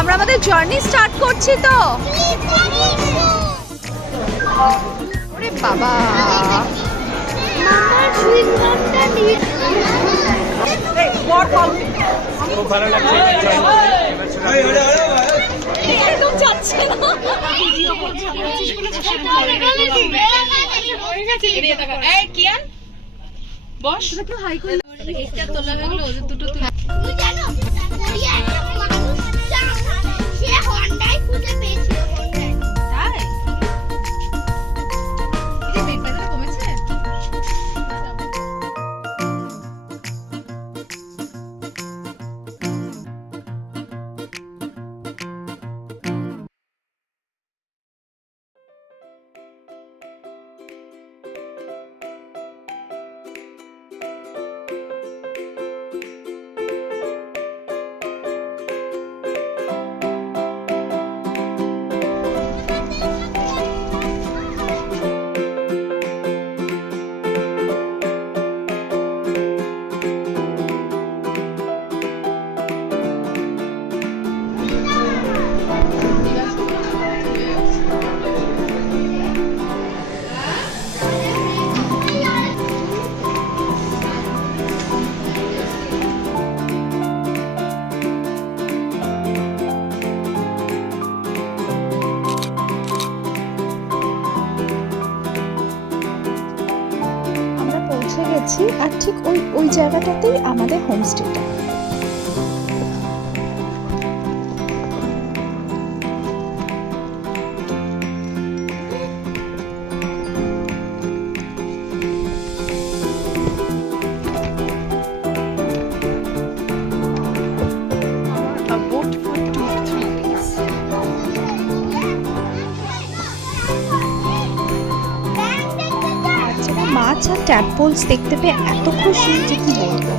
আমরা আমাদের journey start করছি তো। ওরে বাবা, খুব ভালো লাগছে। একদম যাচ্ছে না। বস কেউ হাই করে তোলা হয়ে গেল ওদের দুটো তুলে। আর ঠিক ওই জায়গাটাতেই আমাদের হোমস্টেটা। মাছ আর ট্যাডপোলস দেখতে পেয়ে এত খুশি যে কি বলবো।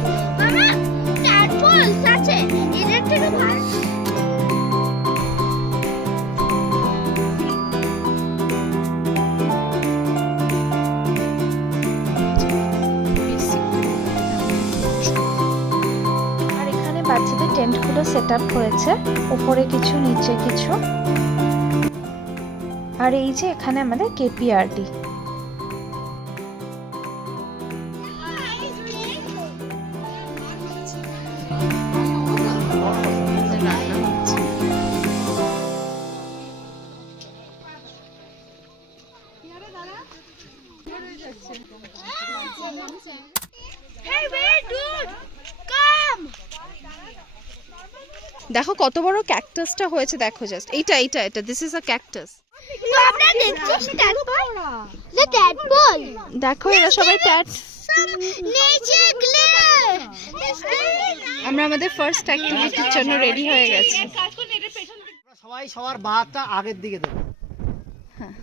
আর এখানে বাচ্চাদের টেন্টগুলো সেট আপ হয়েছে, উপরে কিছু নিচে কিছু। আর এই যে এখানে আমাদের কেপিআরডি। দেখো কত বড় ক্যাকটাসটা হয়েছে, দেখো জাস্ট এইটা এইটা এটা দিস ইজ আ ক্যাকটাস। দেখো এরা সবাই ট্যাট। আমরা আমাদের ফার্স্ট অ্যাক্টিভিটির জন্য রেডি হয়ে গেছি। সবাই সবার বাহাতটা আগের দিকে দেবে, হ্যাঁ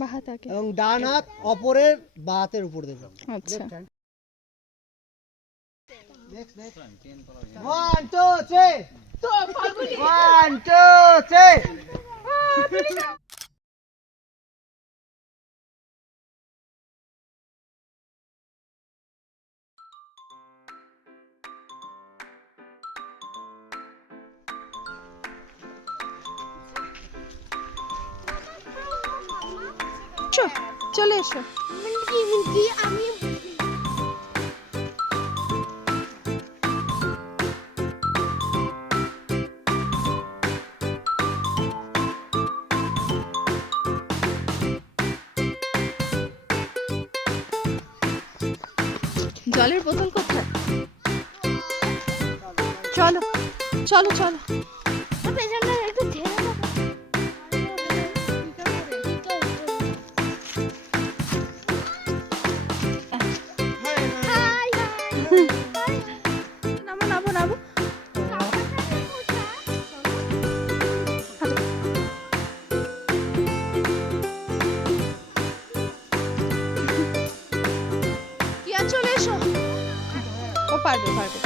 বাহাত আগে, এবং ডান হাত অপরের বাহাতের উপর দেবে। আচ্ছা 1 2 3 1 2 3। চলে এসো। জলের বোতল কোথায়? চলো চলো চলো। নামো নামো নামো। চলে এসো, ও পারবে পারবে।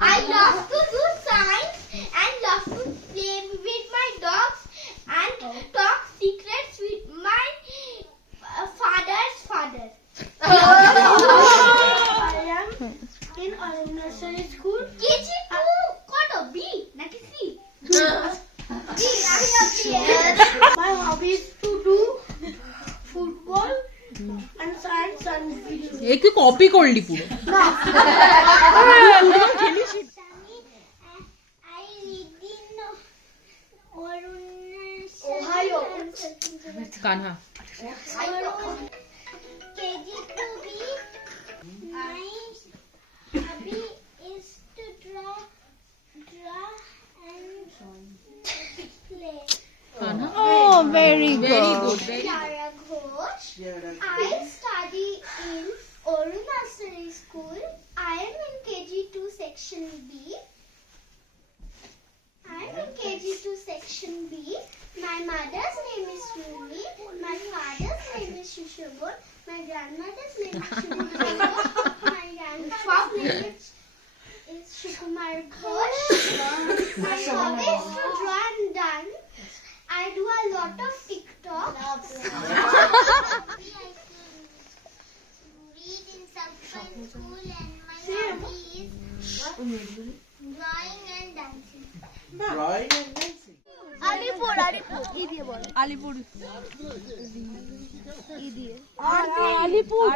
I love to do science and love to play with my dogs and talk secrets with my father's father. I am in a nursery school. KG2 কত B নাকি C? B My hobby is to do football and science and video. এই কি copy করলি পুরো I live in Ohio. Kanha KG2B. My hobby is to draw and play. Kanha Oh, very very good. Good Clara Ghosh. I study in Oru Nursery School. I am in KG2 section B. I am in KG2 section B. My mother's name is Rumi. My father's name is Shishobon. My grandmother's name is Shubham. My grandfather's name is Shukumar Ghosh. My hobby is to draw and dance. I do a lot of TikTok. Read in subprime school and my hobby is drawing and dancing. Drawing and dancing. Alipur, E দিয়ে বল। আলিপুর আর দি আলিপুর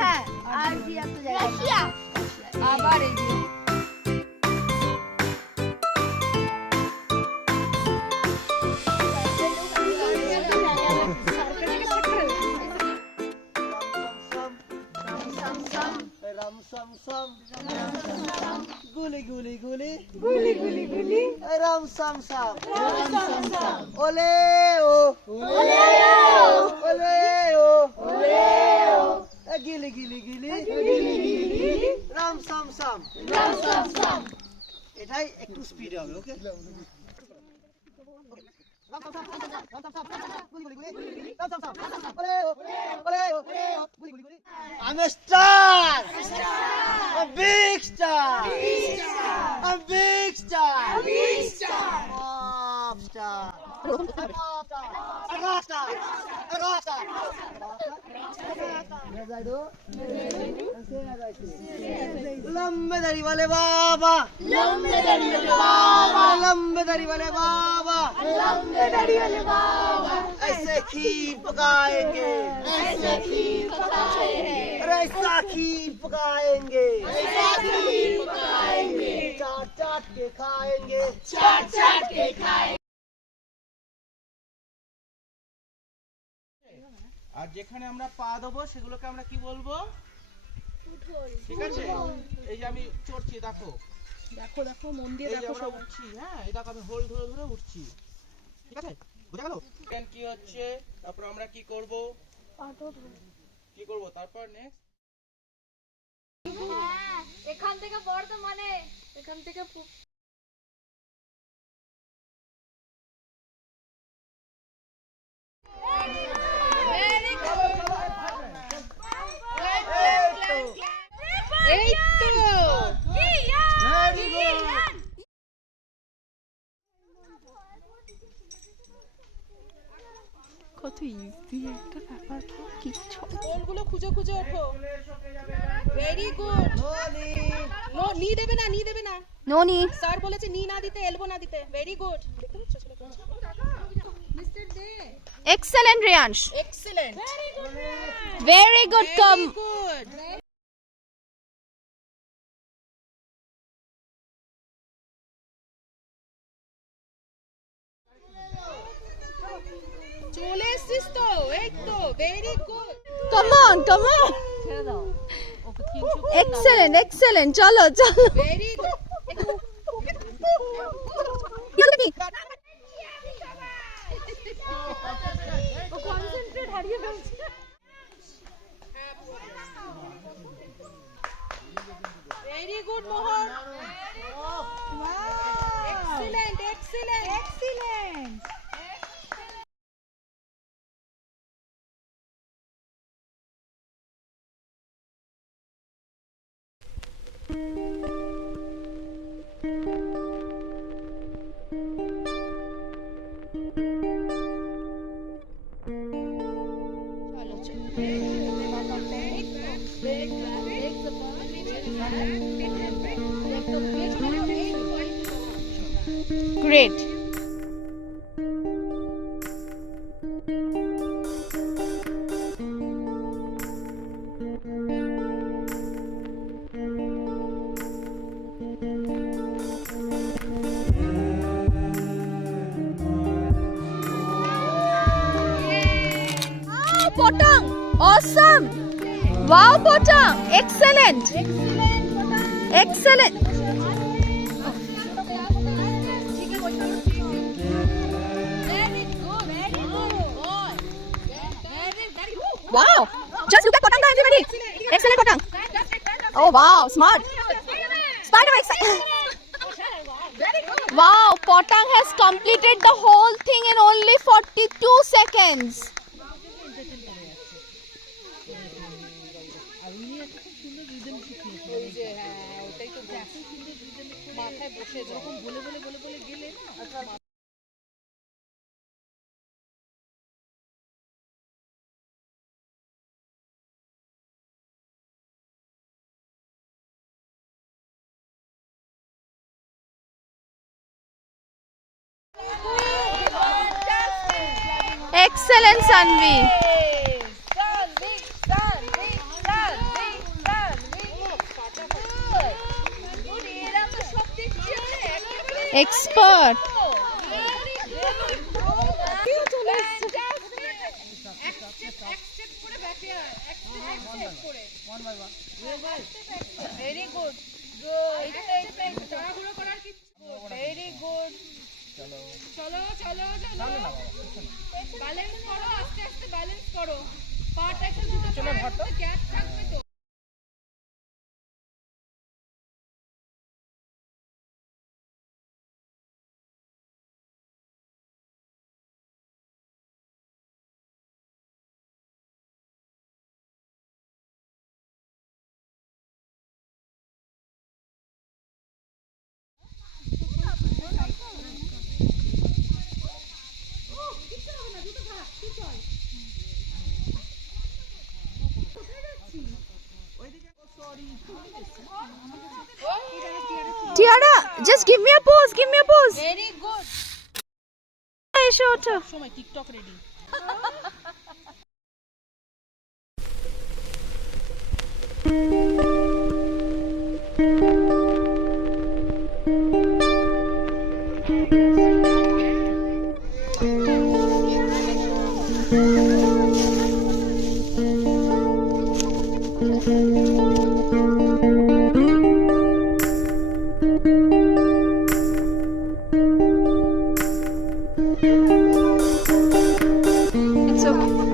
হ্যাঁ, আর দিয়ে একটা জায়গা। Russia. আবার এই যে Ram sam sam. Guli guli guli. Guli guli guli. Ram sam sam. Ole o. Ole o. Ole o. Ole o. Gili gili gili. Gili gili. Ram sam sam. Ram sam sam. এটাই একটু speed হবে ওকে I'm a star! A big star! A big star! A big star! Pop star! A rock star! A rock star! As I do? As I say. लंबे दाढ़ी वाले बाबा लंबे दाढ़ी वाले बाबा लंबे दाढ़ी वाले बाबा लंबे दाढ़ी वाले बाबा ऐसे खीर पकाएंगे ऐसे खीर पकाएंगे अरे ऐसा खीर पकाएंगे ऐसा खीर पकाएंगे चाट चाट के खाएंगे चाट चाट के खाएंगे আর যেখানে আমরা পা দেবো সেগুলোকে আমরা কি বলবো ঠিক আছে এই যে আমি চড়ছি দেখো দেখো দেখো মন দিয়ে এই যে দেখো আমরা উঠছি হ্যাঁ এই দেখো আমি হোল ধরে ধরে উঠছি ঠিক আছে বুঝা গেল এখন কি হচ্ছে তারপর আমরা কি করব কি করব তারপর নেক্সট এখান থেকে বর্ধমানে এখান থেকে এই তো ভেরি গুড কত ইজি একটা ব্যাপার কিছু কোনগুলো খুঁজে খুঁজে ওঠো ভেরি গুড নো নি দেবে না ননি স্যার বলেছে নি না দিতে এলবো না দিতে very good excellent Riyansh excellent very good come good চলে এসছিস তো এই তো very good come on excellent চলো ভেরি গুড কনসেন্ট্রেট হারিয়ে ফেলছে very good Mohan excellent Great. Oh, Potang! Awesome! Wow, Potang! Excellent! Excellent! Wow! Just look at Potang, everybody! Excellent, Potang! Oh, wow, smart! Spider-Man! Wow, Potang has completed the whole thing in only 42 seconds. Excellent, Sanvi. Expert. Very good. Very good. চলো চলো চলো balance করো আস্তে আস্তে balance করো পাটা একটু দুটো চলো ঘটো গ্যাপ থাকবে তো Tiara, just give me a pose. Give me a pose. Very good এসো ওঠো। সময় TikTok ready It's okay.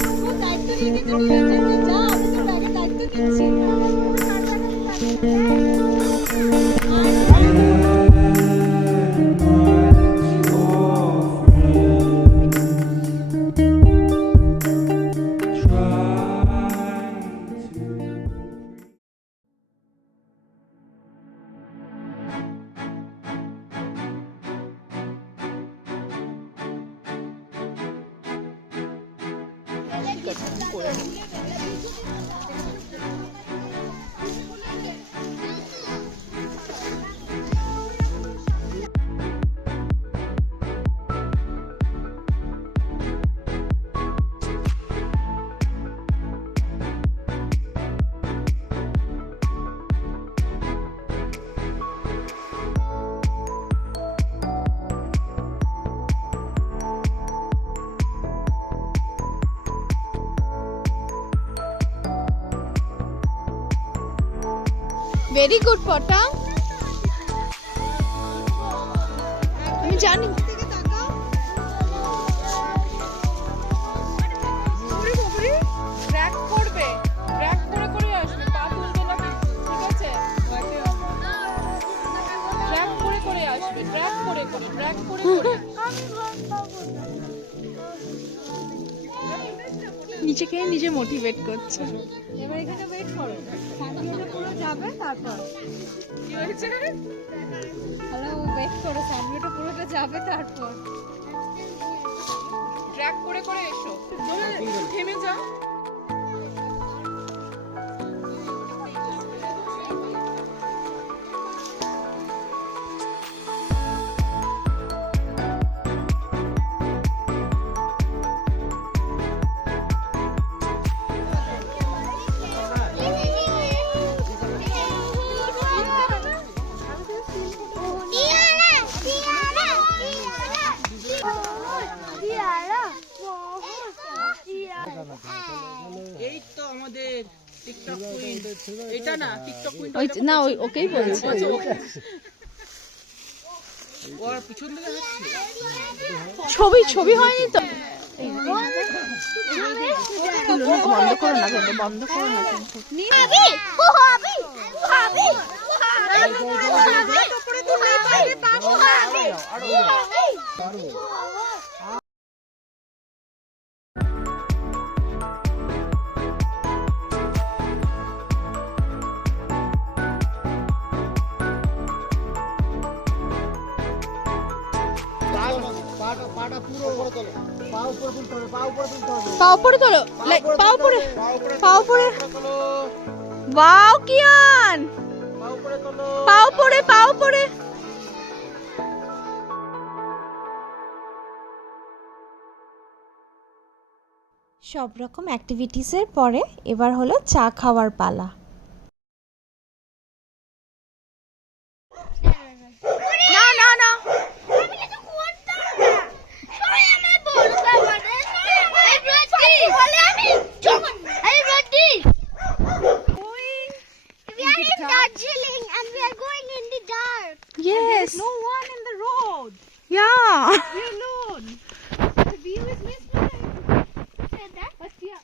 Very good, Potang. আমি জানি ট্র্যাক করবে ট্র্যাক করে করে আসবে পা তুলবে না ঠিক আছে ট্র্যাক করে করে আসবে ট্র্যাক করে করে ট্র্যাক করে করে নিজেকে নিজে মোটিভেট করছে। এবার এখানে ওয়েট করো সামনেটা পুরো যাবে তারপর কি হয়েছে হ্যালো ওয়েট করো সামনেটা পুরোটা যাবে তারপর ট্র্যাক করে করে এসো থেমে যাও টিকটক কুইন এটা না টিকটক কুইন ওই না ওই ওকেই বলছি ওর পিছন দিকে যাচ্ছে ছবি ছবি হয়নি তো বন্ধ করো না কিন্তু বন্ধ করো না কিন্তু পা উপরে তোলো পা উপরে ওয়াও কিয়ান পা উপরে সব রকম অ্যাক্টিভিটিসের পরে এবার হলো চা খাওয়ার পালা। না না না Darjeeling and we are going in the dark. yes no one in the road yeah you alone the view is mesmerizing Say that. but yeah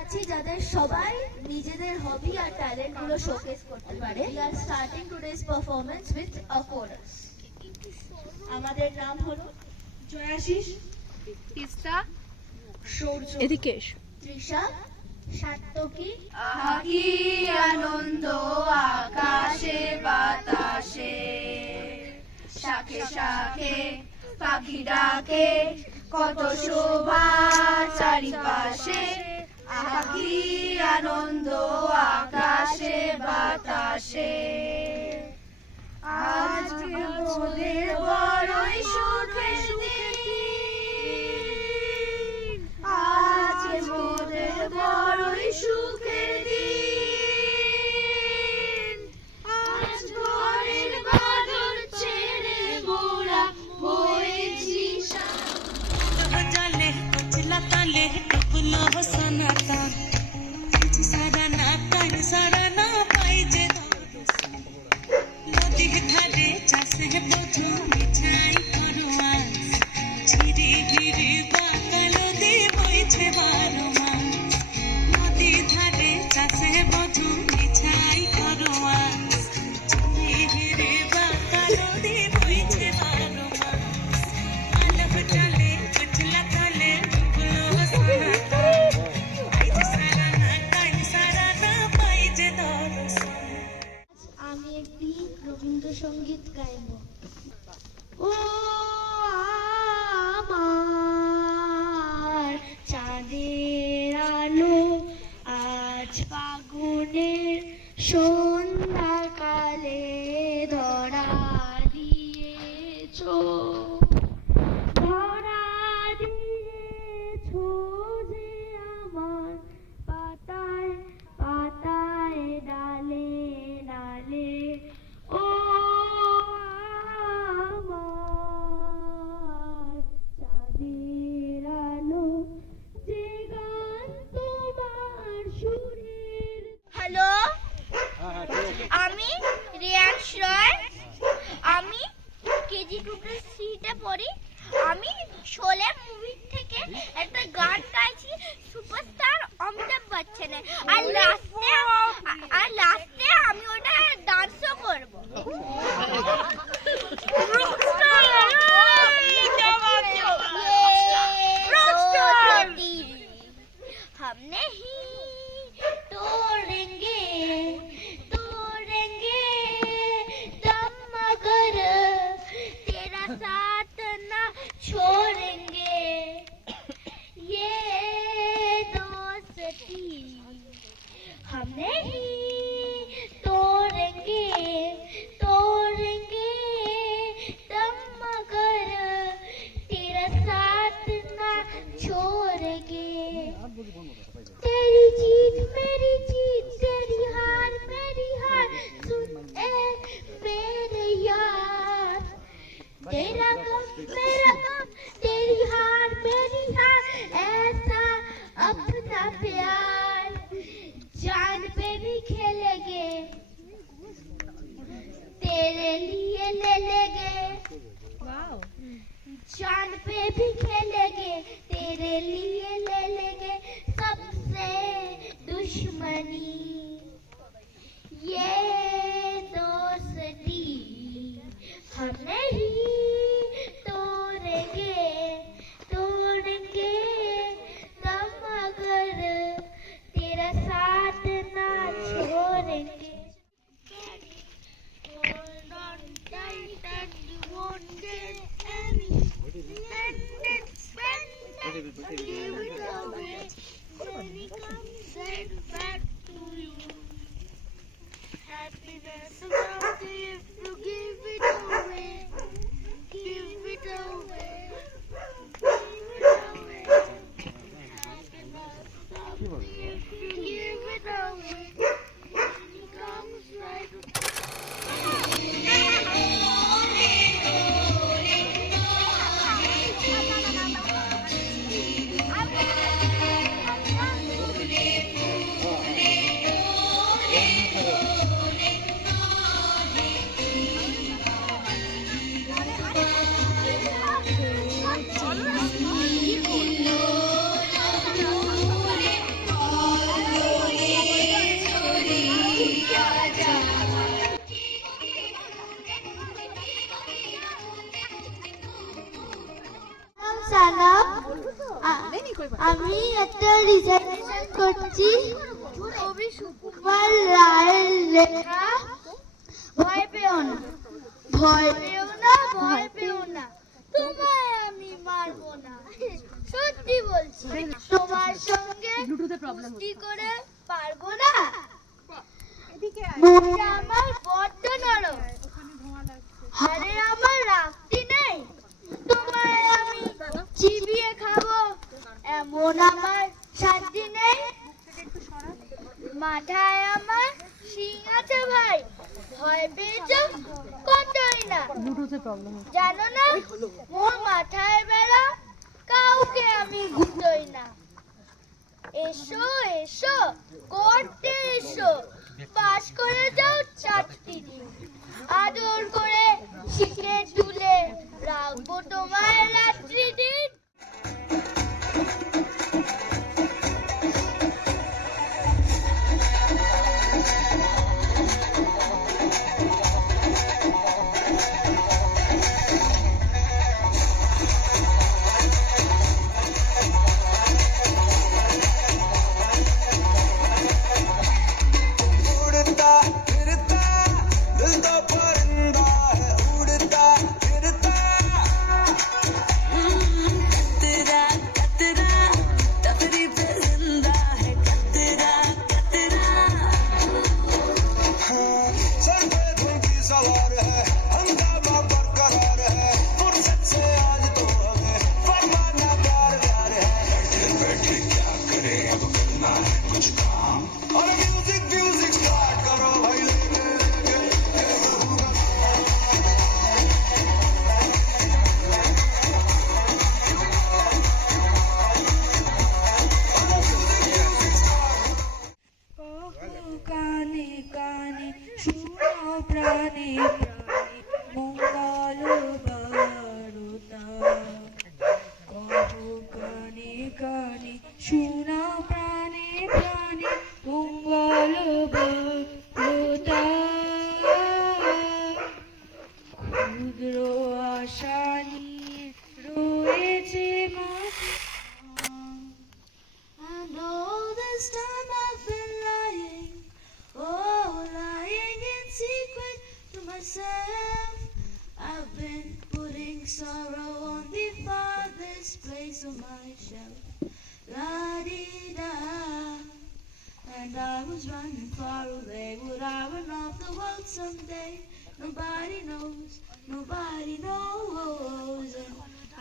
আছি যাদের সবাই নিজেদের হবি আর ট্যালেন্ট গুলো শোকেস করতে পারে। We are starting today's performance with a chorus. আমাদের নাম হলো জয়াশিস, তিস্তা সূর্য, এদিকে এসো তৃষা, সাত্তকী, কি আনন্দ আকাশে বাতাসে শাখে শাখে পাখি ডাকে কত শোভা চারিপাশে কি আনন্দ আকাশে বাতাসে আজ মোদের বড়ই সুখের দিন আজ মোদের বড়ই সুখের দিন আজ ঘরের বাদর ছেড়ে মোরা হয়েছি जले कुचला ताले टुकलो सनाता सारा ना पाई जे नदी धारे चासे बधु मिठाई करवा छिरी हिरी बाकालो दे बइछे बारमा नदी धारे चासे बधु मिठाई करवा छिरी हिरी बाकालो दे बइछे बारमा आलफ डाले कुचला ताले टुकलो सनाता सारा ना पाई जे दरसा আমি একটি রবীন্দ্রসঙ্গীত গাইব। ও আমার চাঁদের আলো আজ ফাগুনের সন্ধ্যাকালে ধরা দিয়েছো যে আমার পাতায় পাতায় ডালে ডালে ও আমার চাঁদের আলো যে গান তোমার সুরের। হ্যালো, আমি রিয়াংশ রয়, আমি কেজি 2-3 পড়ি। আমি শোলে মুভি থেকে একটা গান গাইছি সুপারস্টার অমিতাভ বচ্চনের, আর লাস্টে আমি ওটা ডান্সও করব। हम नहीं तोड़ेंगे दम मगर तेरा साथ ना छोड़ेंगे ये दोस्ती हम नहीं तोड़ेंगे खेलेंगे चांद पे भी खेलेंगे तेरे लिए ले लेंगे सबसे दुश्मनी ये दोस्ती हम नहीं तोड़ेंगे तब मगर तेरा साथ ना छोड़ेंगे Hold on tight and you won't get any. Spend it, give it away. Then it comes right back to you. Happiness is something if you give it away. Give it away. Give it away. Happiness is something if you give it away. Then it comes right back. আমি একটা research করছি কবি সুকুমার রায়ের লেখা ভয় পেও না ভয় পেও না ভয় পেও না তোমায় আমি মারবো না সত্যি বলছি তোমার সঙ্গে কুস্তি করে পারবো না মনটা আমার বড্ড নরম হারে আমার রাখতি নেই তোমায় আমি চিবিয়ে খাবো এমন আমার শান্তি নেই মাথায় আমার শিং আছে ভাই ভয় পেয়েছ কতই না জানো না মোর মাথায় বেড়া কাউকে আমি ঘুরতই না এসো এসো করতে এসো পাশ করে যাও 4টি দিন আদর করে শিখে তুলে রাখবো তোমার রাত্রি দিন I've been putting sorrow on the farthest place of my shelf. La-dee-da. And I was running far away. Would I run off the world someday? Nobody knows, nobody knows. And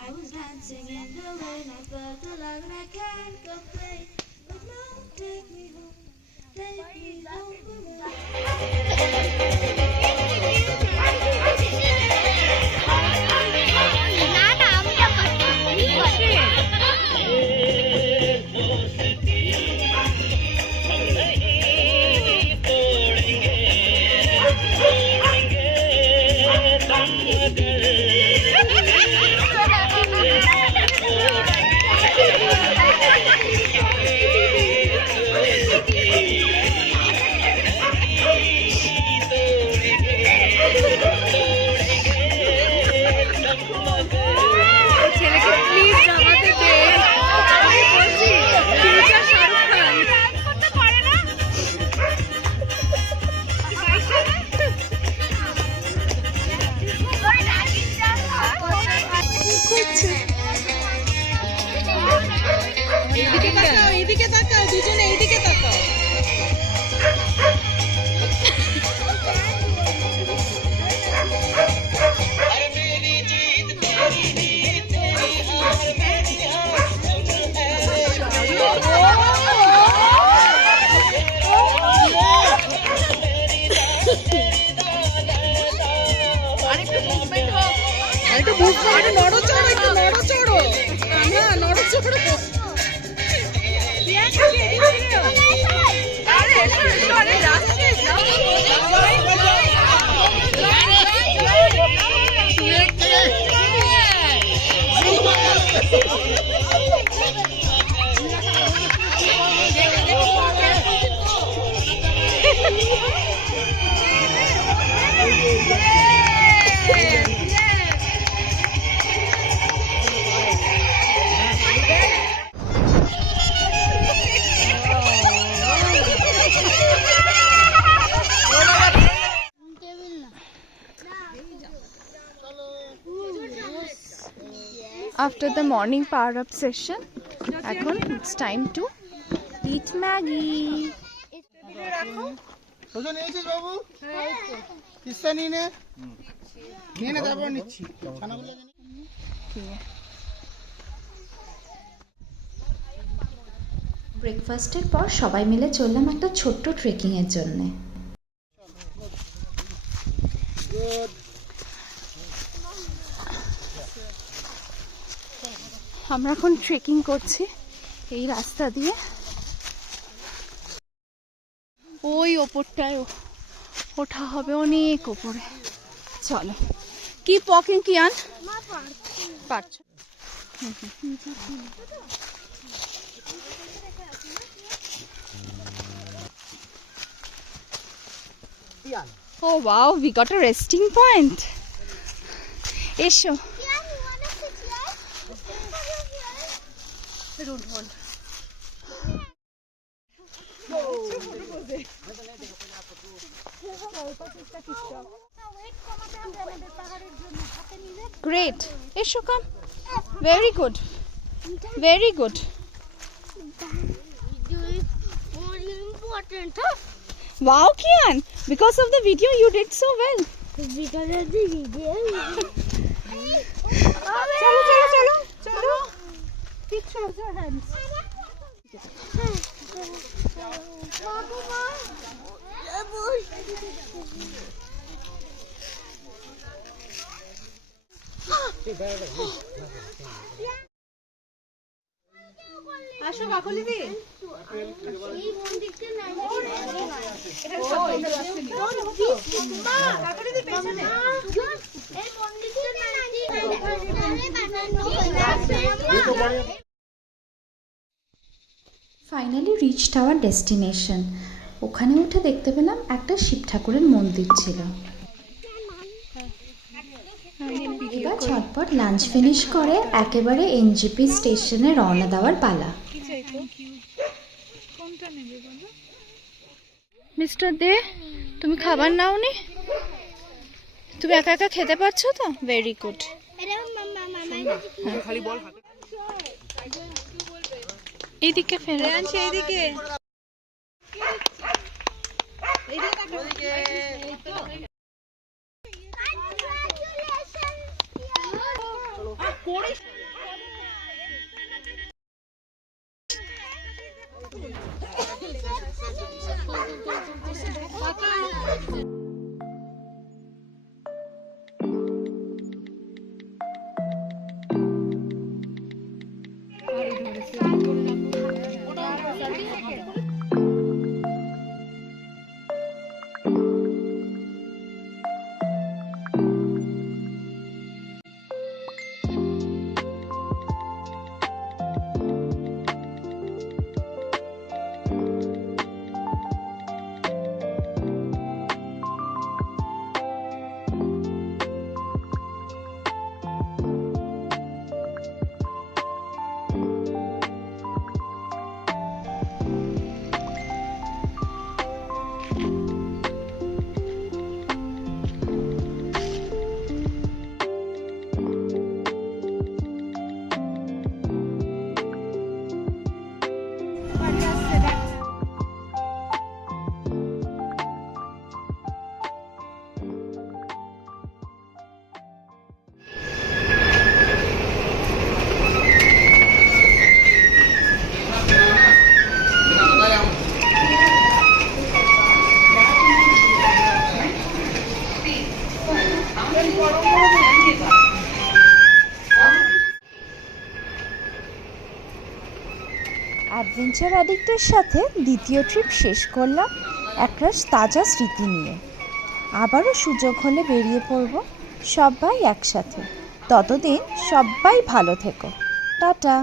I was dancing in the rain. I felt alive and I can't complain. But now take me home, take me home. तोड़ेंगे একটু বুঝতে আরে নড়চড়ো একটু নড়চড়ো না নড়চড়ো আরে এসো এসো আরে যাচ্ছে After the morning power up session, এখন it's time to eat Maggie. ওজন নিয়েছিস বাবু? কিস্তা নিয়ে নে। নিয়ে নে তারপর নিচ্ছি। ছানাগুলো ব্রেকফাস্টের পর সবাই মিলে চললাম একটা ছোট্ট ট্রেকিংয়ের জন্যে। আমরা এখন ট্রেকিং করছি এই রাস্তা দিয়ে। ওই ওপরটায় ওঠা হবে অনেক ওপরে। চলো কি পকিং কি আন পারছো। Oh wow, we got a resting point. এসো। Great. এসো কাম। Very good. Very good. Wow, Kian. Because of the video, you did so well. Because of the video. চলো চলো চলো চলো। Picture of your hands. আসো কাকলি দি এই মন্দিরটা না কাকলি দি পেছনে এই মন্দিরটা না ফাইনালি রিচড আওয়ার ডেস্টিনেশন। ওখানে উঠে দেখতে পেলাম একটা শিব ঠাকুরের মন্দির ছিল। এবার ঝটপট লাঞ্চ ফিনিশ করে একেবারে এনজিপি স্টেশনে রওনা দেওয়ার পালা। মিস্টার দে, তুমি খাবার নাওনি? তুমি একা একা খেতে পারছো তো? Very good. এইদিকে ফেলে আনছি এইদিকে অ্যাডভেঞ্চার অ্যাডিক্টের সাথে দ্বিতীয় ট্রিপ শেষ করলাম একরাশ তাজা স্মৃতি নিয়ে। আবারও সুযোগ হলে বেরিয়ে পড়ব সবাই একসাথে। ততদিন সবাই ভালো থেকো। টাটা।